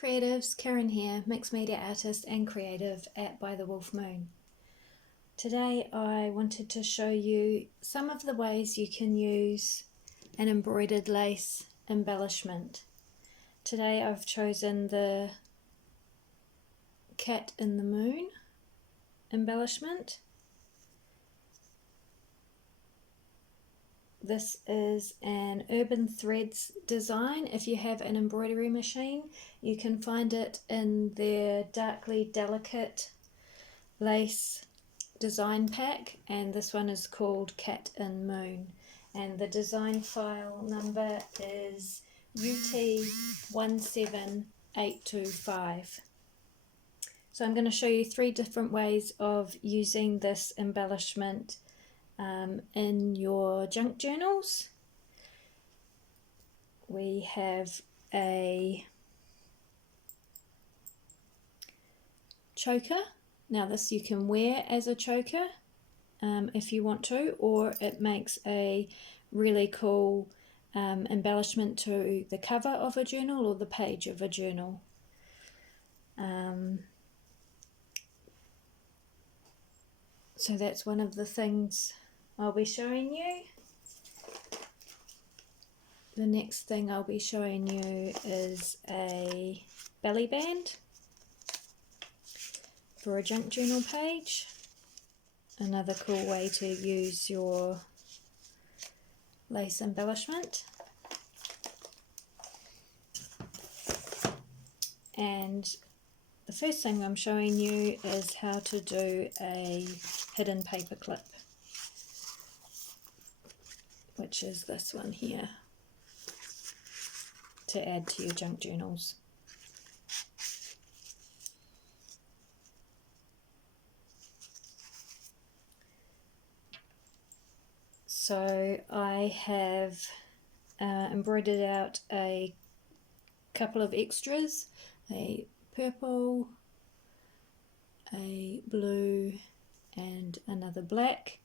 creatives, Karen here, mixed media artist and creative at By the Wolf Moon. Today I wanted to show you some of the ways you can use an embroidered lace embellishment. Today I've chosen the Cat in the Moon embellishment. This is an Urban Threads design. If you have an embroidery machine, you can find it in their Darkly Delicate lace design pack, and this one is called Cat in Moon, and the design file number is UT17825. So I'm going to show you 3 different ways of using this embellishment in your junk journals. We have a choker. Now this you can wear as a choker if you want to, or it makes a really cool embellishment to the cover of a journal or the page of a journal. So that's one of the things I'll be showing you. The next thing I'll be showing you is a belly band for a junk journal page. Another cool way to use your lace embellishment. And the first thing I'm showing you is how to do a hidden paper clip, which is this one here, to add to your junk journals. So I have embroidered out a couple of extras, a purple, a blue and another black.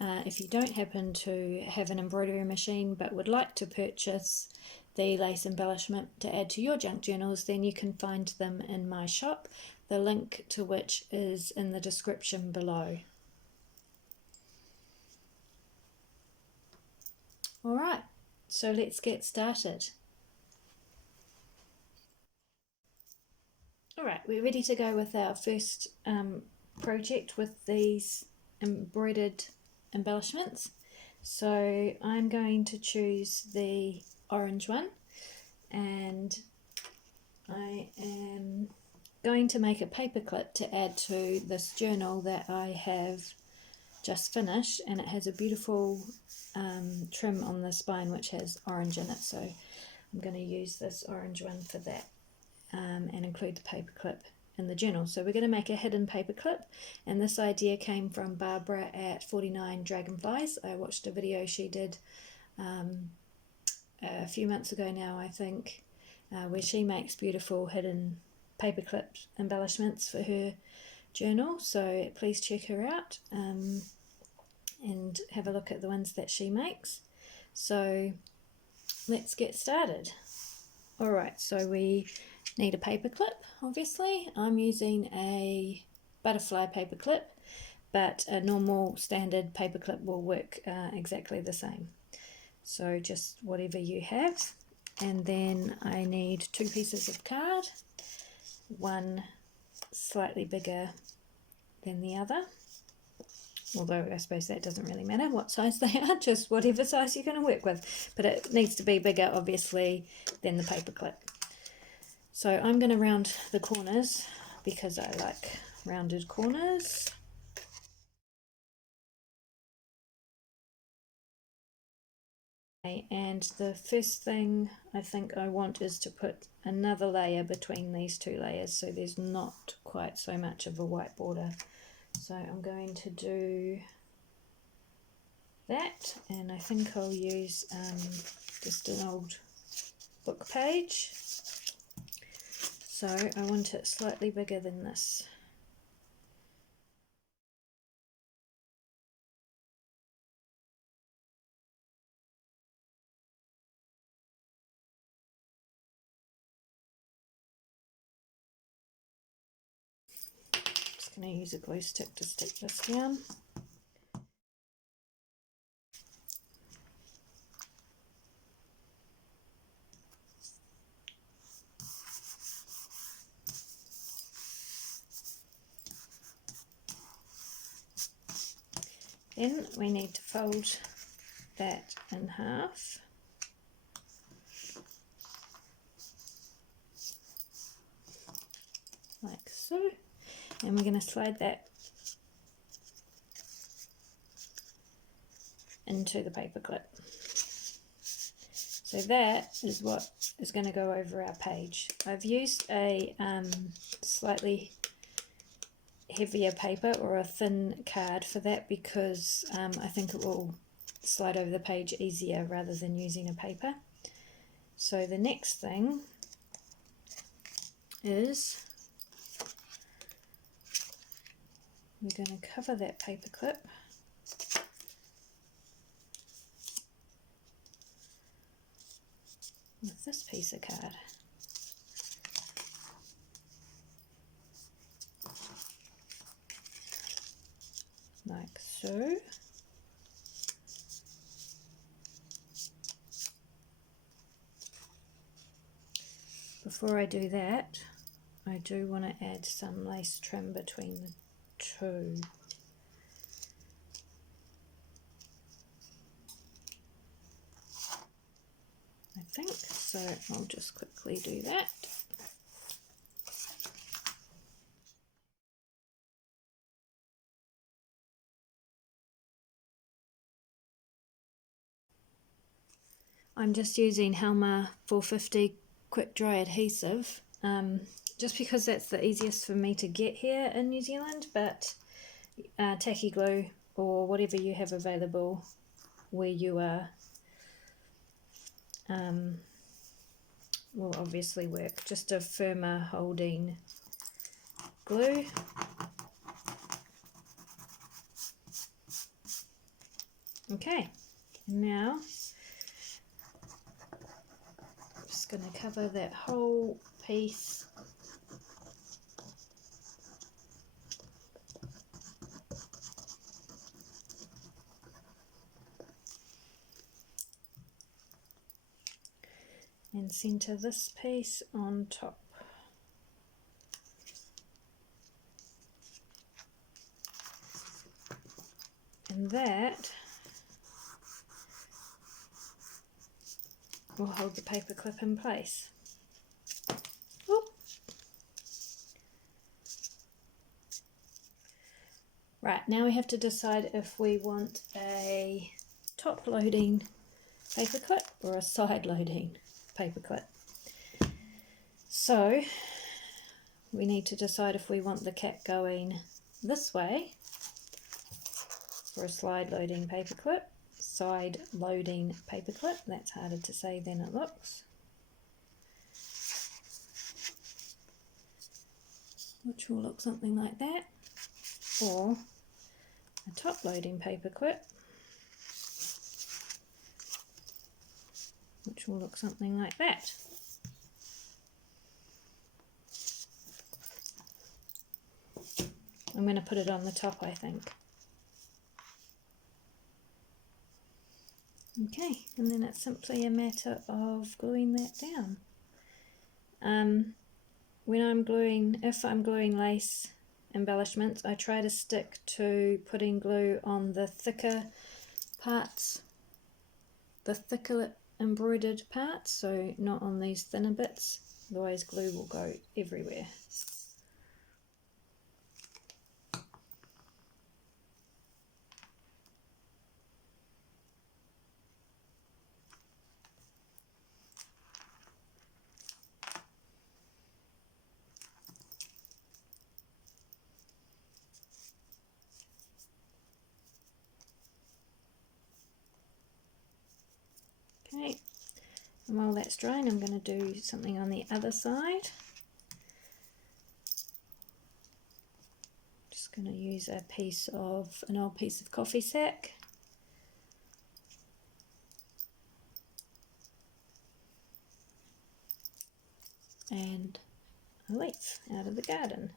If you don't happen to have an embroidery machine but would like to purchase the lace embellishment to add to your junk journals, then you can find them in my shop, the link to which is in the description below. Alright, so let's get started. Alright, we're ready to go with our first project with these embroidered embellishments. So I'm going to choose the orange one, and I am going to make a paper clip to add to this journal that I have just finished, and it has a beautiful trim on the spine which has orange in it, so I'm going to use this orange one for that and include the paper clip in the journal. So we're going to make a hidden paper clip, and this idea came from Barbara at 49 Dragonflies. I watched a video she did a few months ago now, I think, where she makes beautiful hidden paper clip embellishments for her journal, so please check her out and have a look at the ones that she makes. So let's get started. Alright, so we need a paper clip, obviously. I'm using a butterfly paper clip, but a normal standard paper clip will work exactly the same. So just whatever you have. And then I need 2 pieces of card, one slightly bigger than the other, although I suppose that doesn't really matter what size they are, just whatever size you're going to work with, but it needs to be bigger obviously than the paper clip. So I'm going to round the corners because I like rounded corners. And the first thing I think I want is to put another layer between these 2 layers so there's not quite so much of a white border. So I'm going to do that, and I think I'll use just an old book page. So I want it slightly bigger than this. going to use a glue stick to stick this down. Then we need to fold that in half. Like so. And we're going to slide that into the paper clip. So that is what is going to go over our page. I've used a slightly heavier paper or a thin card for that because I think it will slide over the page easier rather than using a paper. So the next thing is we're going to cover that paper clip with this piece of card. Like so. Before I do that, I do want to add some lace trim between the two. I think so. I'll just quickly do that. I'm just using Helma 450 quick dry adhesive just because that's the easiest for me to get here in New Zealand, but tacky glue or whatever you have available where you are will obviously work. Just a firmer holding glue. Okay, now I'm just going to cover that whole piece and center this piece on top. And that will hold the paper clip in place. Whoop. Right, now we have to decide if we want a top loading paper clip or a side loading paper clip. So we need to decide if we want the cap going this way for a slide loading paper clip, side loading paper clip, that's harder to say than it looks, which will look something like that, or a top loading paper clip, which will look something like that. I'm going to put it on the top, I think. Okay, and then it's simply a matter of gluing that down. If I'm gluing lace embellishments, I try to stick to putting glue on the thicker parts, the thicker embroidered parts, so not on these thinner bits, otherwise glue will go everywhere. Okay, and while that's drying, I'm going to do something on the other side. Just going to use an old piece of coffee sack. And a leaf out of the garden.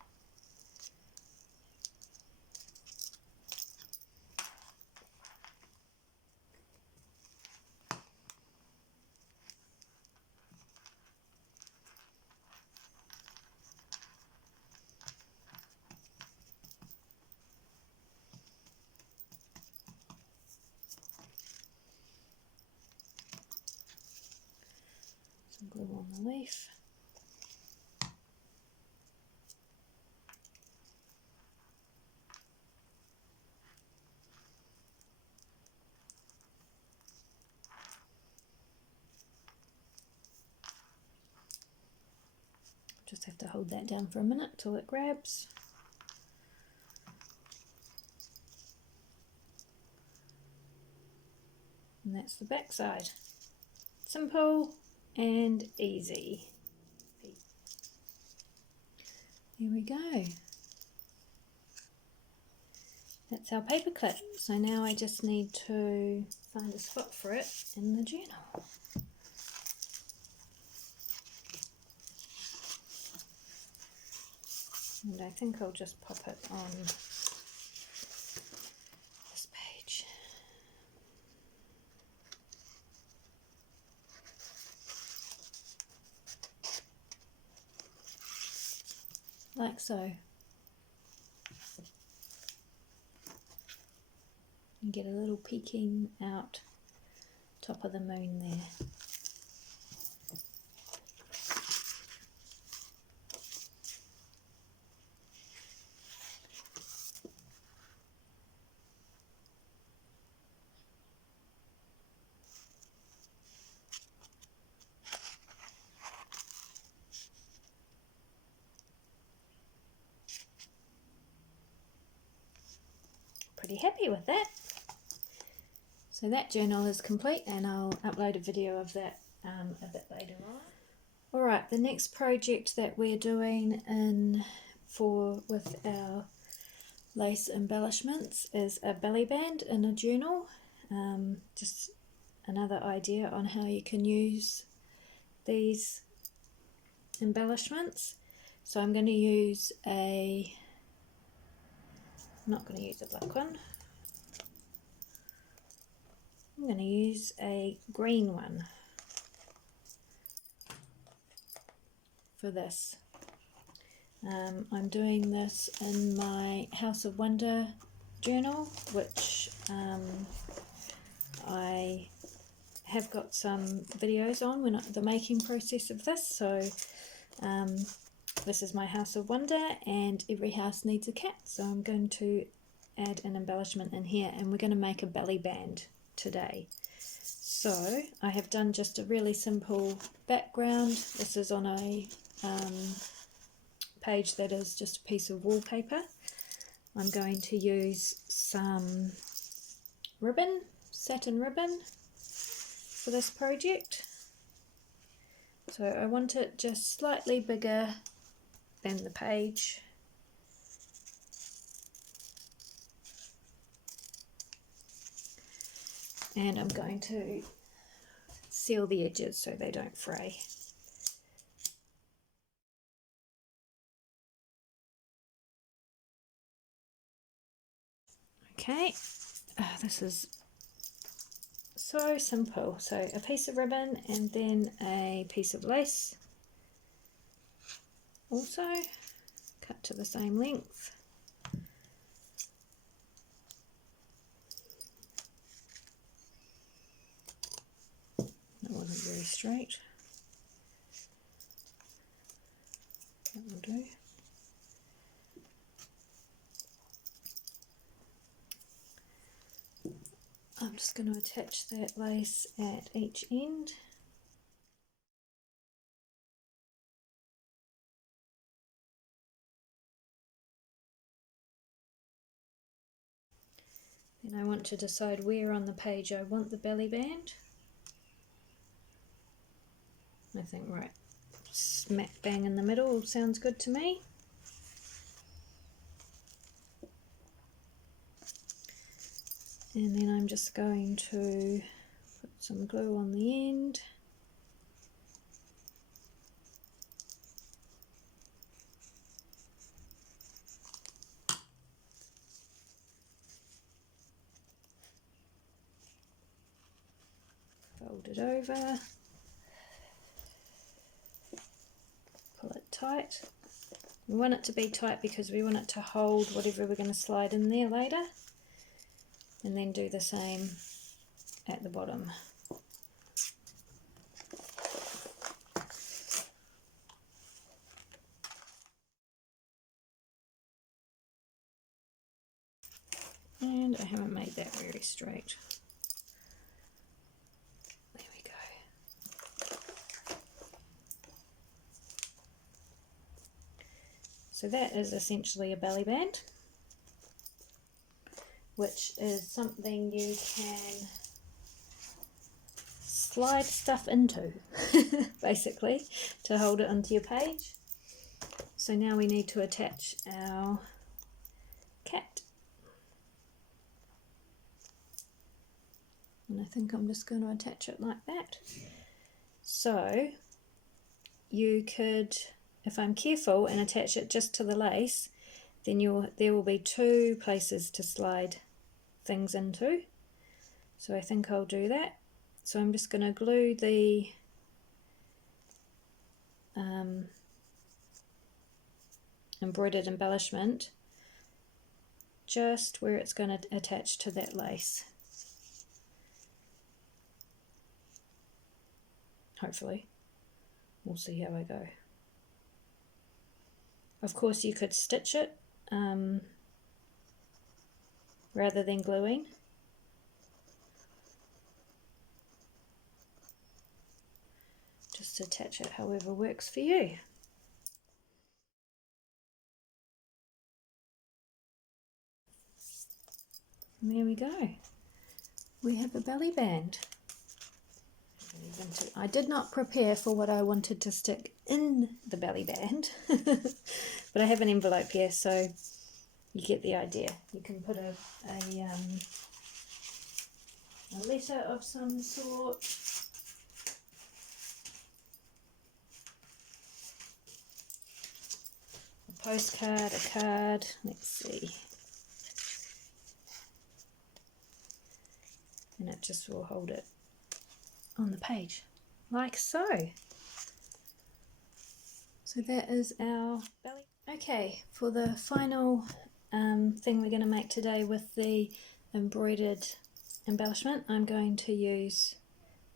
glue on the leaf. Just have to hold that down for a minute till it grabs. And that's the back side. Simple and easy. Here we go. That's our paper clip. So now I just need to find a spot for it in the journal. And I think I'll just pop it on this page. Like so. And get a little peeking out top of the moon there. Pretty happy with that. So that journal is complete, and I'll upload a video of that a bit later on. Alright, the next project that we're doing with our lace embellishments is a belly band in a journal. Just another idea on how you can use these embellishments. So I'm going to use I'm not going to use a black one. I'm going to use a green one for this. I'm doing this in my House of Wonder journal, which I have got some videos on the making process of this. So this is my House of Wonder, and every house needs a cat, so I'm going to add an embellishment in here, and we're going to make a belly band today. So I have done just a really simple background. This is on a page that is just a piece of wallpaper. I'm going to use some ribbon, satin ribbon, for this project. So I want it just slightly bigger than the page. And I'm going to seal the edges so they don't fray. Okay, this is so simple. So a piece of ribbon and then a piece of lace, also cut to the same length. That wasn't very straight. That will do. I'm just going to attach that lace at each end. Then I want to decide where on the page I want the belly band. I think right smack bang in the middle sounds good to me. And then I'm just going to put some glue on the end. Fold it over. Pull it tight. We want it to be tight because we want it to hold whatever we're going to slide in there later. And then do the same at the bottom. And I haven't made that very straight. There we go. So that is essentially a belly band, which is something you can slide stuff into, basically, to hold it onto your page. So now we need to attach our cat. And I think I'm just going to attach it like that. So you could, if I'm careful and attach it just to the lace, then there will be two places to slide things into. So I think I'll do that. So I'm just going to glue the embroidered embellishment just where it's going to attach to that lace. Hopefully. We'll see how I go. Of course you could stitch it rather than gluing. Just attach it however works for you. And there we go. We have a belly band. I did not prepare for what I wanted to stick in the belly band, but I have an envelope here, so you get the idea. You can put a letter of some sort, a postcard, a card, let's see, and it just will hold it on the page like so. So that is our belly. Okay, for the final thing we're going to make today with the embroidered embellishment, I'm going to use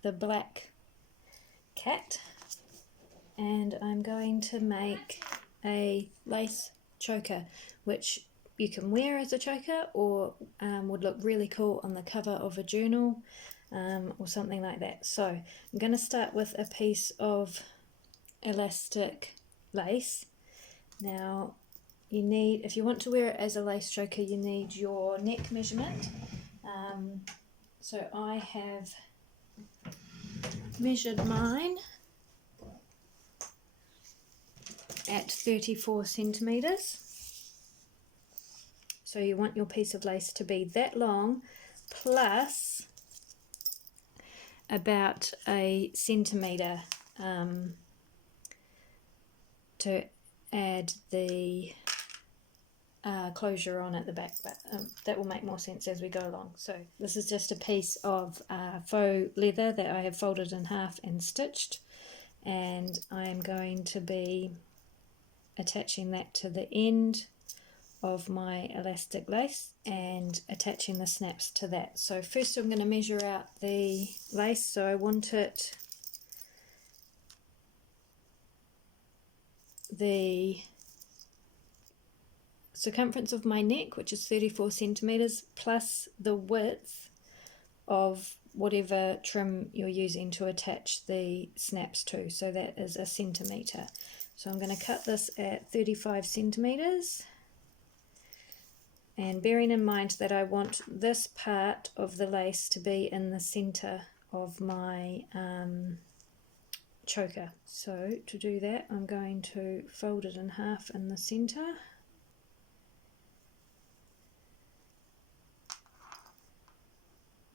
the black cat, and I'm going to make a lace choker, which you can wear as a choker or would look really cool on the cover of a journal or something like that. So I'm going to start with a piece of elastic lace. Now you need, if you want to wear it as a lace choker, you need your neck measurement. So I have measured mine at 34 centimeters. So you want your piece of lace to be that long plus about a centimetre to add the closure on at the back, but that will make more sense as we go along. So this is just a piece of faux leather that I have folded in half and stitched, and I'm going to be attaching that to the end of my elastic lace and attaching the snaps to that. So first I'm going to measure out the lace. So I want it the circumference of my neck, which is 34 centimeters, plus the width of whatever trim you're using to attach the snaps to. So that is a centimeter. So I'm going to cut this at 35 centimeters. And bearing in mind that I want this part of the lace to be in the center of my choker. So to do that, I'm going to fold it in half in the center.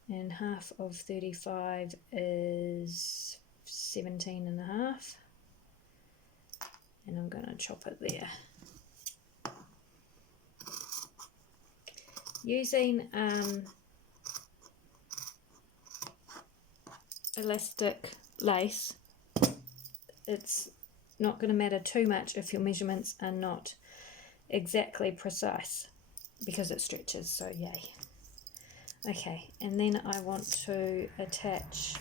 And half of 35 is 17 and a half. And I'm going to chop it there. Using elastic lace, it's not going to matter too much if your measurements are not exactly precise because it stretches, so yay. Okay, and then I want to attach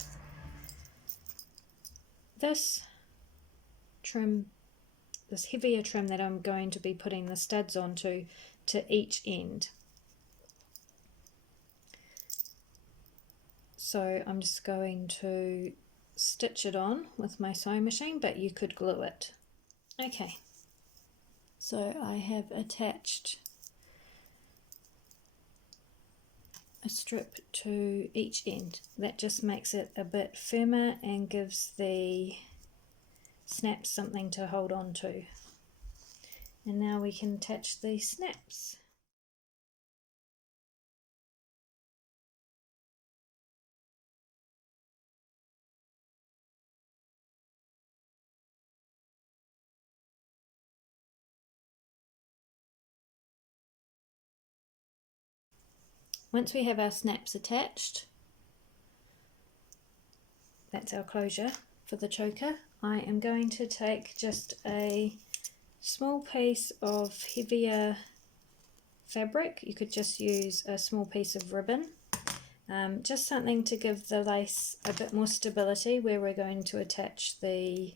this trim, this heavier trim that I'm going to be putting the studs onto, to each end. so I'm just going to stitch it on with my sewing machine, but you could glue it. Okay, so I have attached a strip to each end. That just makes it a bit firmer and gives the snaps something to hold on to. And now we can attach the snaps. Once we have our snaps attached, that's our closure for the choker, I am going to take just a small piece of heavier fabric. You could just use a small piece of ribbon, just something to give the lace a bit more stability where we're going to attach the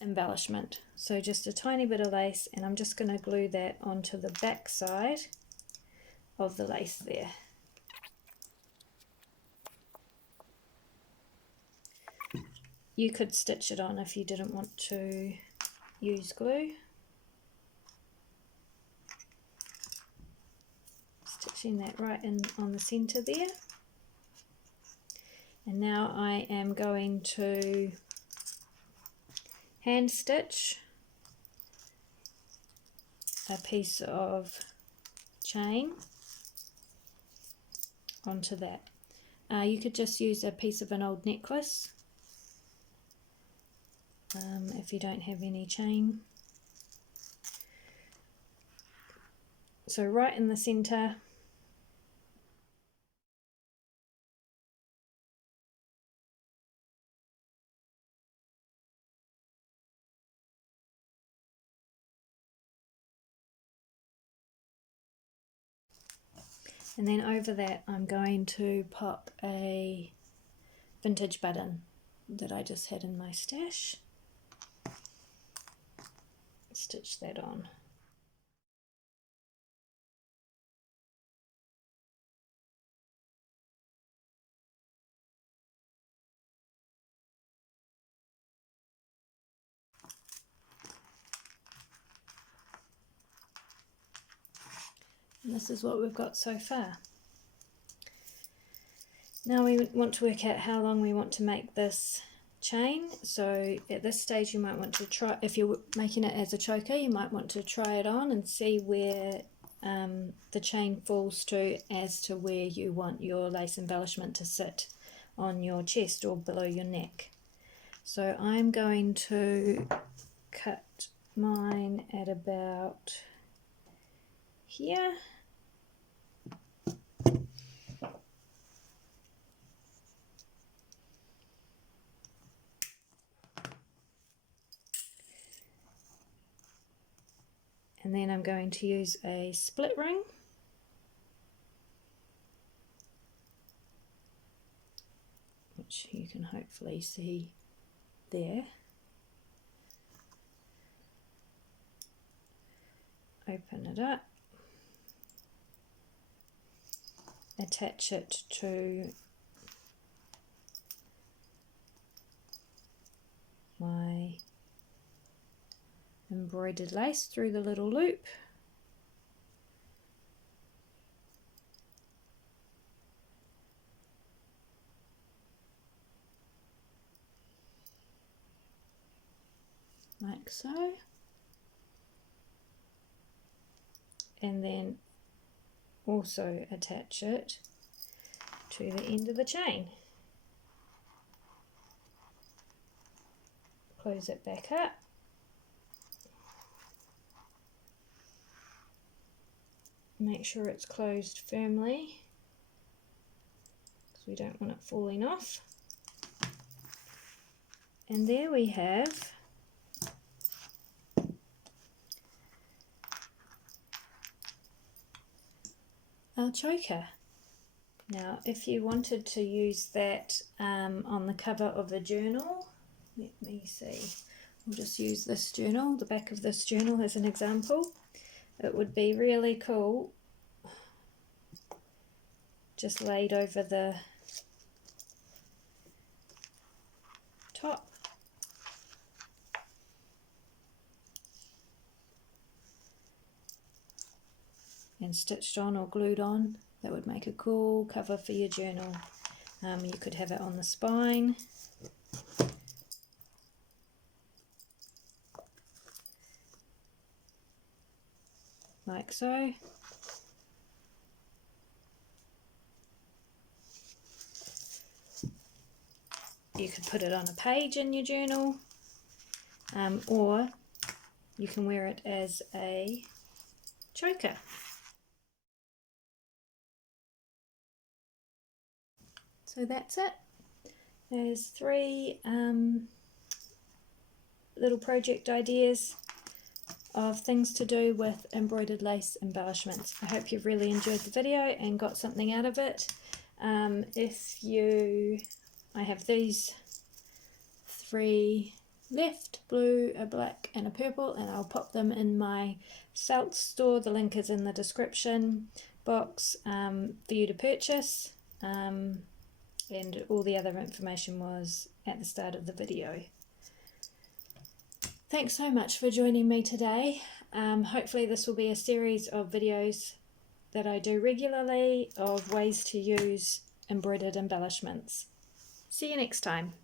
embellishment. So just a tiny bit of lace, and I'm just going to glue that onto the back side of the lace there. You could stitch it on if you didn't want to use glue. Stitching that right in on the center there. And now I am going to hand stitch a piece of chain onto that. You could just use a piece of an old necklace if you don't have any chain. So right in the center. And then over that I'm going to pop a vintage button that I just had in my stash. Stitch that on. And this is what we've got so far. Now we want to work out how long we want to make this chain. So at this stage you might want to try, if you're making it as a choker, you might want to try it on and see where the chain falls to as to where you want your lace embellishment to sit on your chest or below your neck. So I'm going to cut mine at about here. And then I'm going to use a split ring. Which you can hopefully see there. Open it up. Attach it to my embroidered lace through the little loop. Like so. And then also attach it to the end of the chain. Close it back up. Make sure it's closed firmly because we don't want it falling off. And there we have our choker. Now if you wanted to use that on the cover of the journal, let me see, we'll just use this journal, the back of this journal as an example. It would be really cool just laid over the top. And stitched on or glued on. That would make a cool cover for your journal. You could have it on the spine. Like so. You could put it on a page in your journal, or you can wear it as a choker. So that's it. There's 3 little project ideas of things to do with embroidered lace embellishments. I hope you've really enjoyed the video and got something out of it. I have these 3 left, blue, a black and a purple, and I'll pop them in my felt store. The link is in the description box for you to purchase, and all the other information was at the start of the video. Thanks so much for joining me today. Hopefully this will be a series of videos that I do regularly of ways to use embroidered embellishments. See you next time.